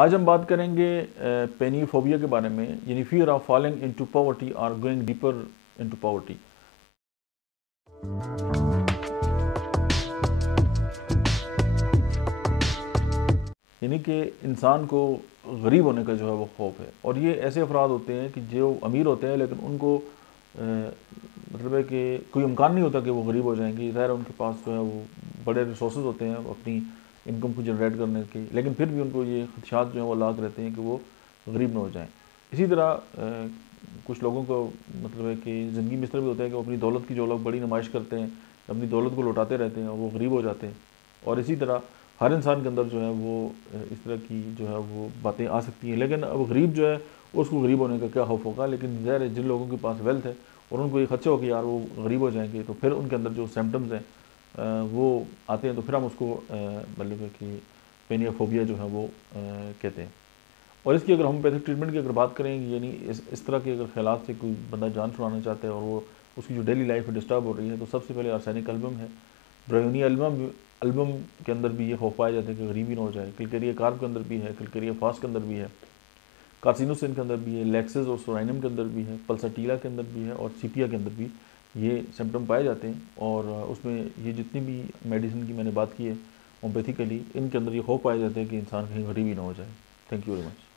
आज हम बात करेंगे पेनियोफोबिया के बारे में, यानी fear of falling into poverty और गोइंग डीपर इनटू पॉवर्टी। यानी कि इंसान को गरीब होने का जो है वो खौफ है, और ये ऐसे अफराद होते हैं कि जो अमीर होते हैं लेकिन उनको मतलब है कि कोई इम्कान नहीं होता कि वो गरीब हो जाएंगे। ज़ाहिर है उनके पास जो है वो बड़े रिसोर्स होते हैं अपनी इनकम को जनरेट करने के, लेकिन फिर भी उनको ये खदशात जो है वो लाक रहते हैं कि वो गरीब ना हो जाएं। इसी तरह कुछ लोगों को मतलब है कि ज़िंदगी में इस तरह भी होता है कि वो अपनी दौलत की जो लोग बड़ी नुमाइश करते हैं, अपनी दौलत को लौटाते रहते हैं और वो गरीब हो जाते हैं। और इसी तरह हर इंसान के अंदर जो है वो इस तरह की जो है वो बातें आ सकती हैं। लेकिन अब गरीब जो है उसको गरीब होने का क्या खौफ होगा, लेकिन ज़ाहिर है जिन लोगों के पास वेल्थ है और उनको ये खदशा हो कि यार वो गरीब हो जाएंगे, तो फिर उनके अंदर जो सिम्टम्स हैं वो आते हैं, तो फिर हम उसको मतलब है कि पेनियोफोबिया जो है वो कहते हैं। और इसकी अगर होम्योपैथिक ट्रीटमेंट की अगर बात करें, यानी इस तरह के अगर ख्यालात से कोई बंदा जान छुड़ाना चाहता है और वो उसकी जो डेली लाइफ है डिस्टर्ब हो रही है, तो सबसे पहले आर्सेनिक एल्बम है। ब्रायोनी एल्बम के अंदर भी ये खौफ पाया जाता है कि गरीबी ना हो जाए। क्लिकेरिया कार्ब के अंदर भी है, क्लिकेरिया फास्ट के अंदर भी है, कार्सिनोसिन के अंदर भी है, लेक्सेस और सोराइनम के अंदर भी है, पल्साटीला के अंदर भी है और सीपिया के अंदर भी ये सिम्टम पाए जाते हैं। और उसमें ये जितनी भी मेडिसिन की मैंने बात की है होम्योपैथिकली, इनके अंदर ये खौफ पाया जाता है कि इंसान कहीं गरीबी ना हो जाए। Thank you very much.